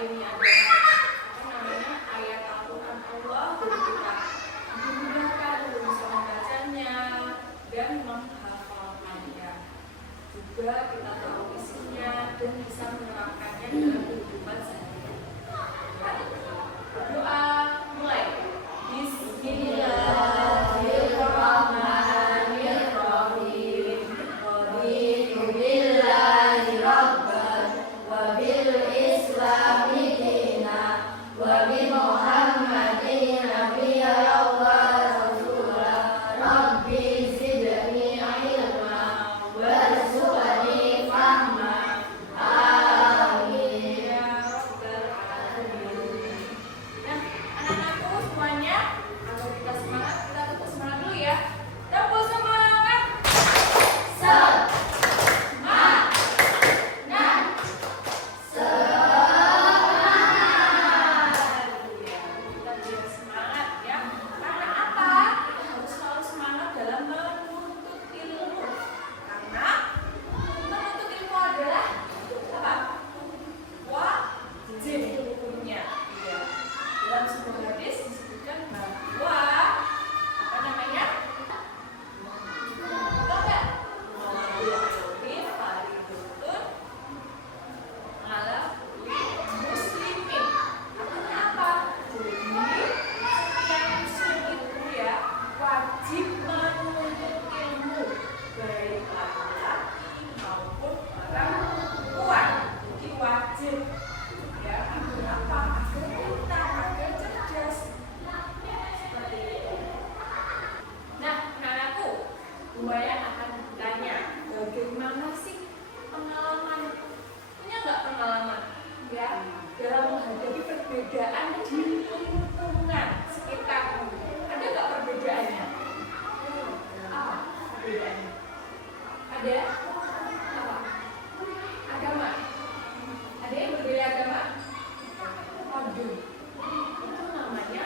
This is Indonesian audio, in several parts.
ini adalah ayat Al-Quran Allah, jadi kita dimudahkan untuk bisa membacanya dan menghafalkannya. Juga kita tahu isinya dan bisa menerapkannya dalam kehidupan sehari-hari. Doa mulai. Bismillahirrahmanirrahim. Raditu billahi rabban wa bil islami dina wa bi Muhammadin nabiyyan wa rasula. Rabbi zidni ilma warzuqni fahma. Amin ya rabbal alamin. Nah, anak-anakku semuanya, agar kita semangat, kita tepuk semangat dulu ya. Tepuk semangat. Semangat. Kita biar semangat ya. Karena apa? Kita harus selalu semangat dalam menuntut ilmu. Karena menuntut ilmu adalah apa? Wajib hukumnya. Ya. Dalam sebuah hadis disebutkan bahwa apa namanya? Tahu nggak? Mawdu'in faridotun ala muslimin. Artinya apa? Jadi setiap muslim itu ya wajib menuntut ilmu, baik laki-laki maupun perempuan. Jadi wajib ya. Agar apa? Agar pintar, agar cerdas. Seperti itu. Nah, anak-anakku, Buaya akan bertanya, bagaimana sih pengalaman? Punya nggak pengalaman? Ya, dalam menghadapi perbedaan di lingkungan sekitar. Ada nggak perbedaannya? Apa perbedaannya? Ada? Apa? Agama. Ada yang berbeda agama? Waduh, itu namanya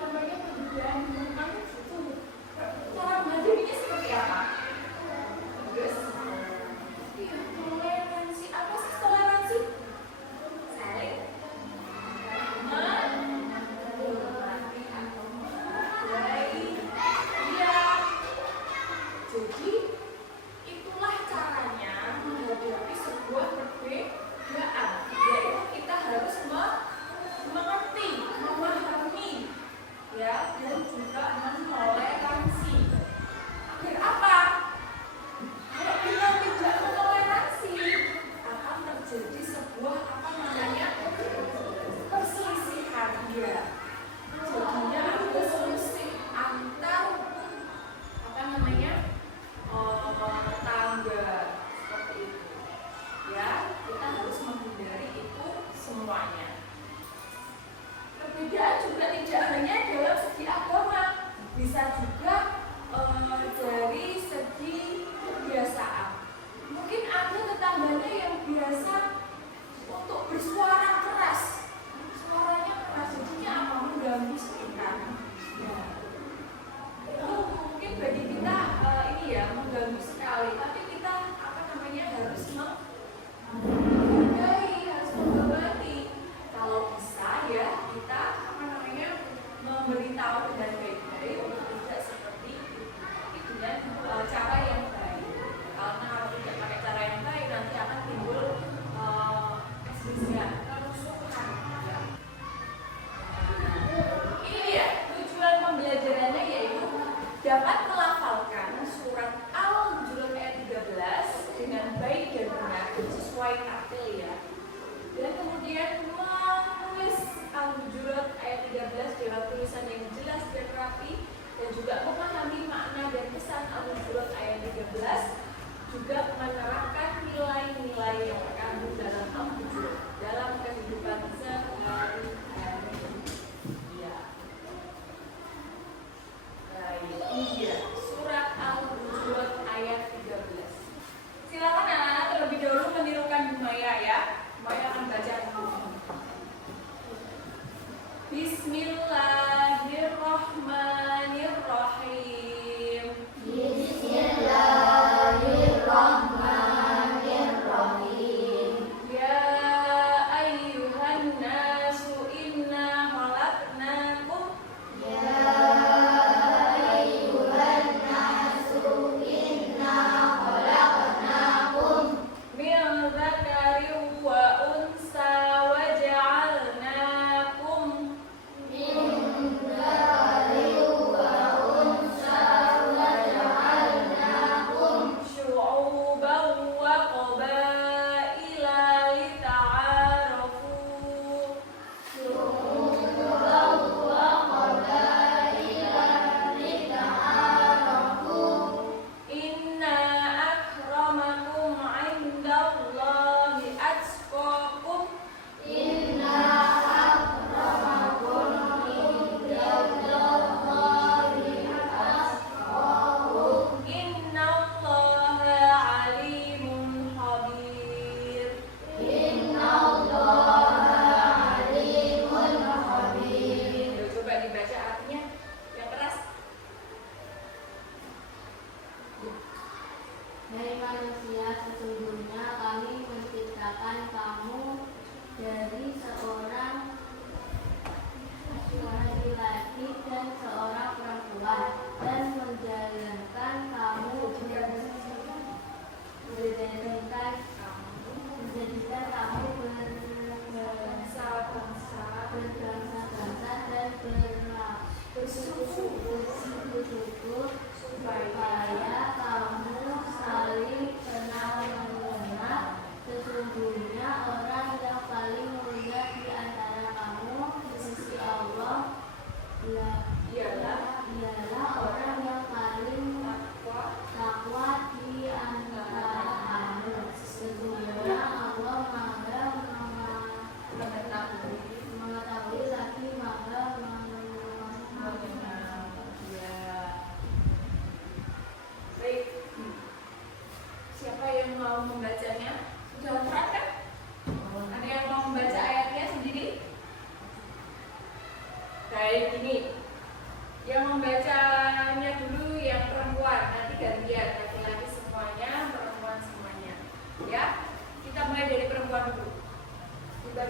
perbedaan lingkungan itu. Cara menghadapinya seperti apa? Terus, toleransi. Apa sih toleransi? Saling menghormati atau menghargai. Iya. Jadi itulah caranya menghadapi sebuah perbedaan, yaitu kita harus mengerti, memahami, ya, dan juga menoleransi. Agar apa? Kalau kita tidak menoleransi, akan terjadi sebuah apa namanya perselisihan, ya. Jadinya ada selisih antar apa namanya tangga seperti itu. Ya, kita harus menghindari itu semuanya. Perbedaan juga tidak hanya dalam segi agama, bisa juga dari segi kebiasaan. Mungkin ada tetangganya yang biasa untuk bersuara keras, suaranya keras, jadinya apa? Mengganggu sekitar. Ya. Itu mungkin bagi kita ini ya mengganggu sekali, tapi kita apa namanya harus menghargai, harus menghormati. Kalau bisa ya kita apa namanya memberitahu dengan baik-baik untuk tidak seperti itu, tapi dengan cara yang baik. Karena kalau tidak pakai cara yang baik nanti akan timbul perselisihan, kerusuhan. Ya. Ini dia tujuan pembelajarannya, yaitu dapat melafalkan surat Al-Hujurat ayat 13 dengan baik dan benar sesuai tartil ya. Dan kemudian menulis Al-Hujurat ayat 13 dengan tulisan yang jelas dan rapi, dan juga memahami makna dan pesan Al-Hujurat ayat 13, juga menerapkan nilai-nilai yang terkandung dalam Al-Hujurat dalam kehidupan sehari-hari. Ya. Baik, ini dia surat Al-Hujurat ayat 13. Silakan anak-anak terlebih dahulu menirukan Bu Maya ya. Maya akan baca dulu. Bismillahirrahmanirrahim. Bismillahirrahmanirrahim. Ya ayyuhan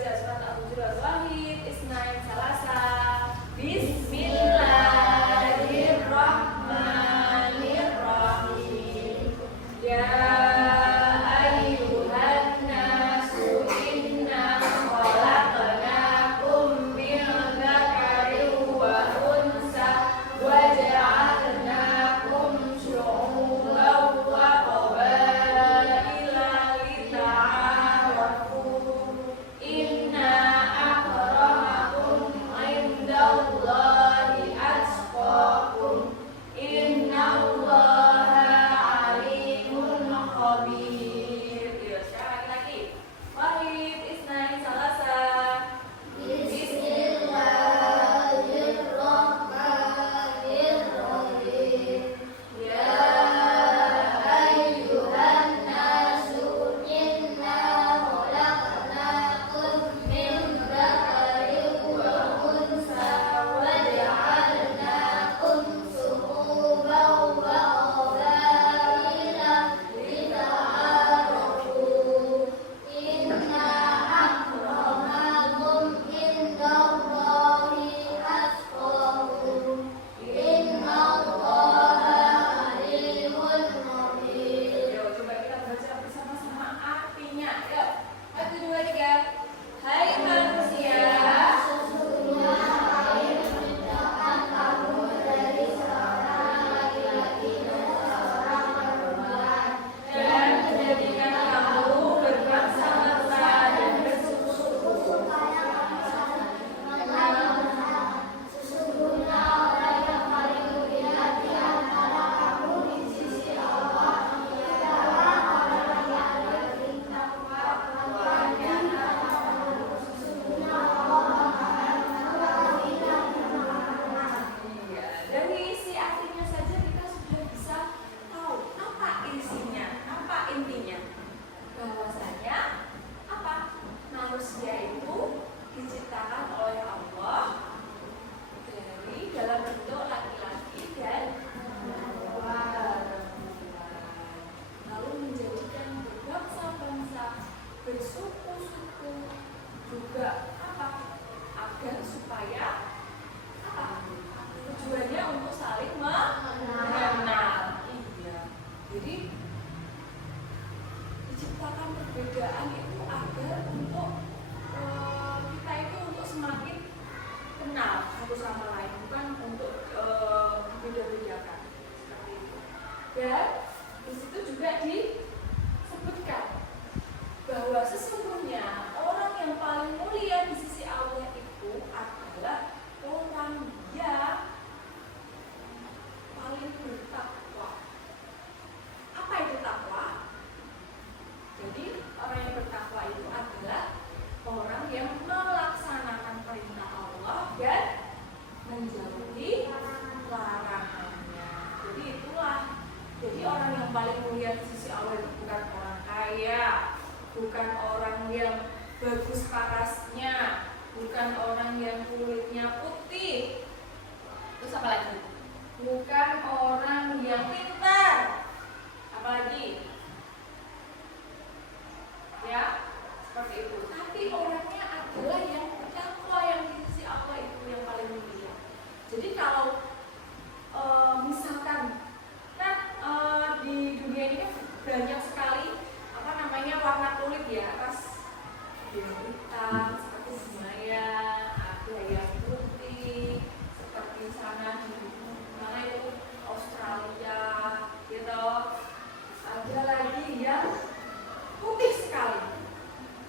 baca surat Al-Hujurat. Wahid, Isnain, Salasa. Bismillahirrahmanirrahim. Ya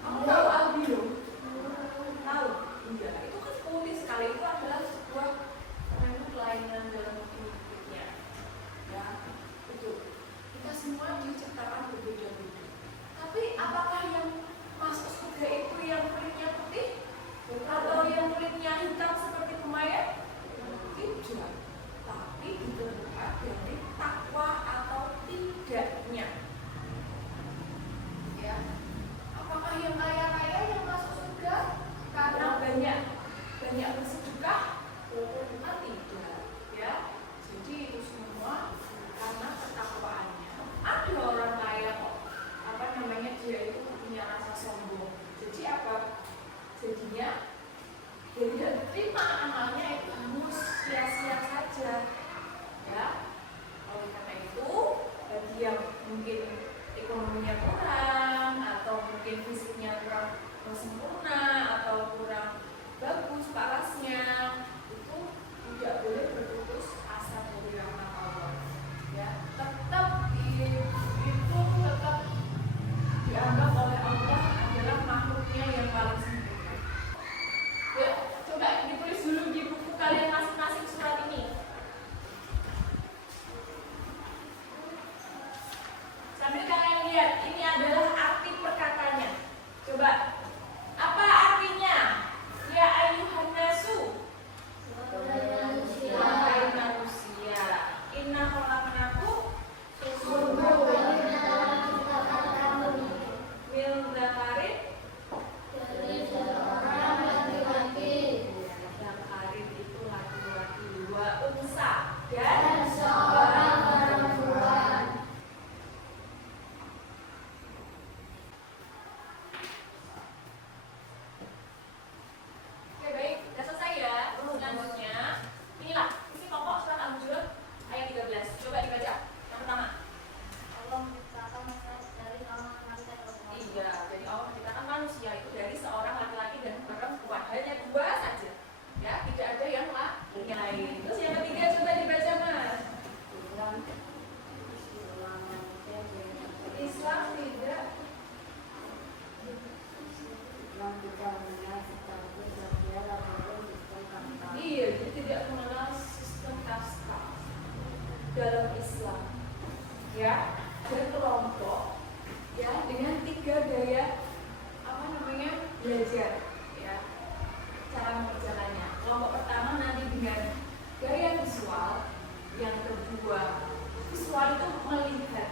Kamu tahu sempurna atau kurang bagus parasnya, itu tidak boleh berputus asa dari rahmat Allah. Ya, tetap itu tetap dianggap oleh Allah adalah makhluknya yang paling sempurna. Ya, coba ditulis dulu di buku kalian masing-masing surat ini. Sambil kalian lihat, ini adalah arti perkataannya. Coba, apa artinya? Ya ayyuhan nasu, wahai manusia, inna khalaqnakum min dzakarin, dzakarin itu laki-laki, wa unsa, dan seorang perempuan. Oke, baik, sudah selesai ya. Selanjutnya, inilah isi pokok surat Al-Hujurat ayat 13. Coba dibaca. Yang pertama. Iya, jadi Allah menciptakan manusia itu dari seorang laki-laki dan perempuan. Hanya dua saja. Ya, tidak ada yang lain. Terus yang ketiga coba dibaca, Mas. Islam tidak iya, jadi tidak mengenal sistem kasta dalam Islam, ya, dan kelompok, ya, dengan 3 gaya belajar, ya, cara mengerjakannya. Kelompok pertama nanti dengan gaya visual, yang kedua visual itu melihat,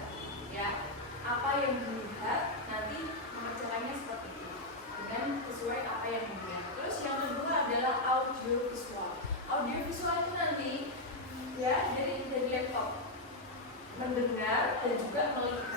ya, apa yang dilihat nanti mengerjakannya seperti itu dengan sesuai apa yang dilihat. Terus yang kedua adalah audio visual. Audio visual itu nanti, ya, dari laptop mendengar dan juga melihat